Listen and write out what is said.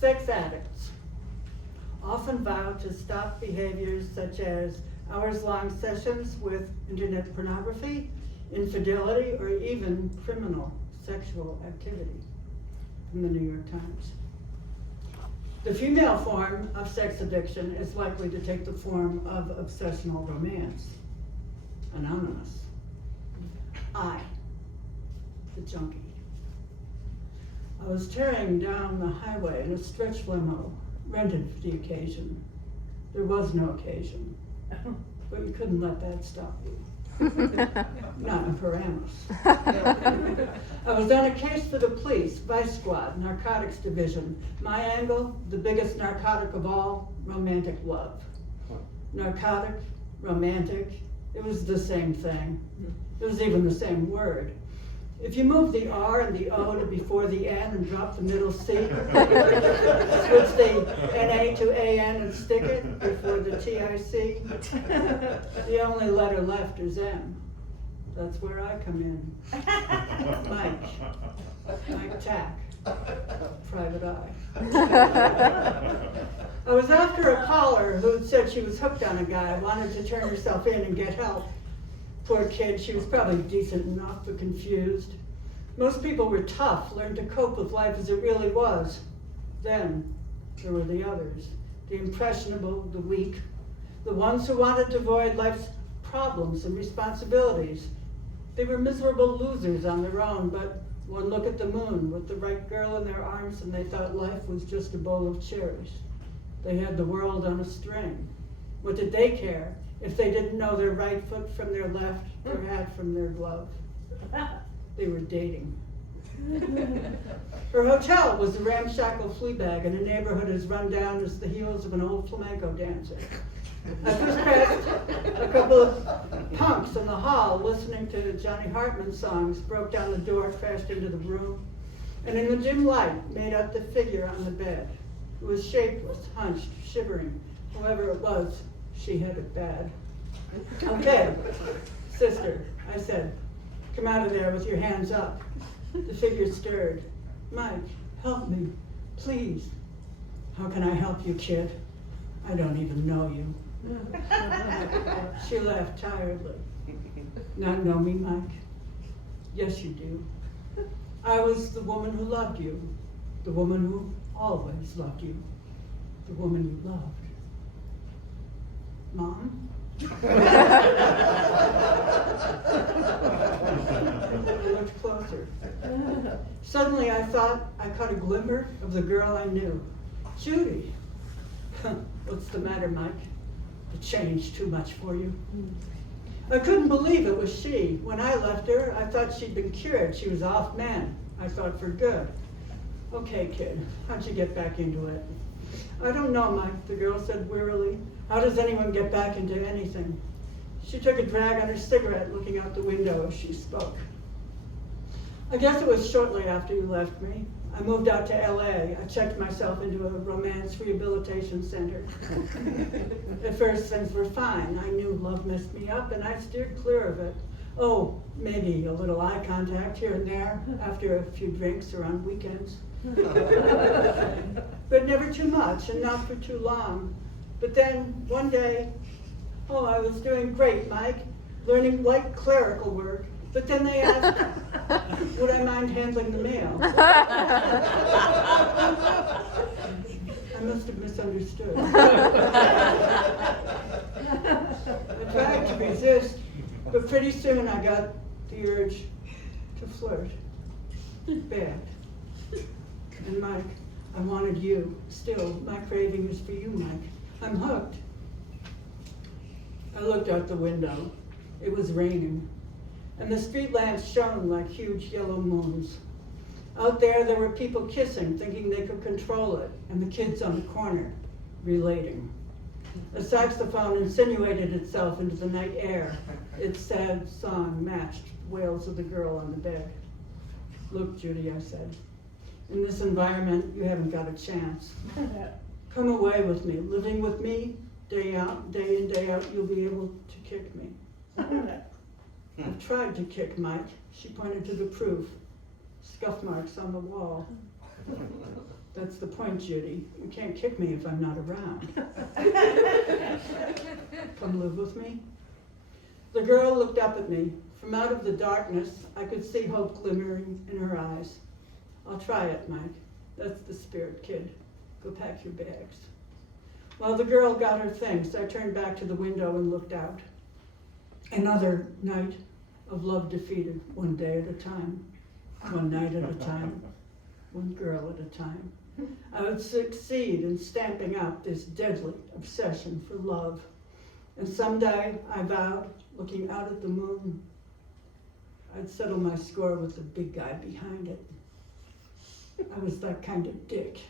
Sex addicts often vow to stop behaviors such as hours-long sessions with internet pornography, infidelity, or even criminal sexual activity, from the New York Times. The female form of sex addiction is likely to take the form of obsessional romance. Anonymous. I, the junkie. I was tearing down the highway in a stretch limo, rented for the occasion. There was no occasion, but you couldn't let that stop you. Not in Paramus. I was on a case for the police, Vice Squad, Narcotics Division. My angle, the biggest narcotic of all, romantic love. Narcotic, romantic, it was the same thing. It was even the same word. If you move the R and the O to before the N and drop the middle C, switch the NA to AN and stick it before the TIC, the only letter left is M. That's where I come in. Mike Tack, private eye. I was after a caller who said she was hooked on a guy, wanted to turn herself in and get help. Poor kid, she was probably decent enough, but confused. Most people were tough, learned to cope with life as it really was. Then, there were the others, the impressionable, the weak, the ones who wanted to avoid life's problems and responsibilities. They were miserable losers on their own, but one look at the moon with the right girl in their arms and they thought life was just a bowl of cherries. They had the world on a string. What did they care if they didn't know their right foot from their left, their hat from their glove? They were dating. Her hotel was a ramshackle flea bag in a neighborhood as run down as the heels of an old flamenco dancer. I first passed a couple of punks in the hall listening to Johnny Hartman songs, broke down the door, crashed into the room, and in the dim light made out the figure on the bed. It was shapeless, hunched, shivering. Whoever it was, she had it bad. Okay, sister, I said, come out of there with your hands up. The figure stirred. Mike, help me, please. How can I help you, kid? I don't even know you. She laughed tiredly. Not know me, Mike? Yes, you do. I was the woman who loved you, the woman who always loved you, the woman you loved. Mom? I looked closer. Suddenly I thought I caught a glimmer of the girl I knew. Judy. What's the matter, Mike? It changed too much for you. I couldn't believe it was she. When I left her, I thought she'd been cured. She was off man. I thought for good. Okay, kid, how'd you get back into it? I don't know, Mike, the girl said wearily. How does anyone get back into anything? She took a drag on her cigarette, looking out the window as she spoke. I guess it was shortly after you left me. I moved out to LA. I checked myself into a romance rehabilitation center. At first, things were fine. I knew love messed me up, and I steered clear of it. Oh, maybe a little eye contact here and there after a few drinks or on weekends. But never too much and not for too long. But then, one day, I was doing great, Mike, learning light clerical work. But then they asked, would I mind handling the mail? I must have misunderstood. I tried to resist, but pretty soon I got the urge to flirt. Bad. And Mike, I wanted you. Still, my craving is for you, Mike. I'm hooked. I looked out the window. It was raining, and the street lamps shone like huge yellow moons. Out there were people kissing, thinking they could control it, and the kids on the corner, relating. A saxophone insinuated itself into the night air. Its sad song matched the wails of the girl on the bed. Look, Judy, I said, in this environment, you haven't got a chance. Come away with me. Living with me, day out, day in, day out, you'll be able to kick me. I've tried to kick Mike. She pointed to the proof. Scuff marks on the wall. That's the point, Judy. You can't kick me if I'm not around. Come live with me? The girl looked up at me. From out of the darkness, I could see hope glimmering in her eyes. I'll try it, Mike. That's the spirit, kid. Go pack your bags. While the girl got her things, I turned back to the window and looked out. Another night of love defeated, one day at a time, one night at a time, one girl at a time. I would succeed in stamping out this deadly obsession for love. And someday, I vowed, looking out at the moon, I'd settle my score with the big guy behind it. I was that kind of dick.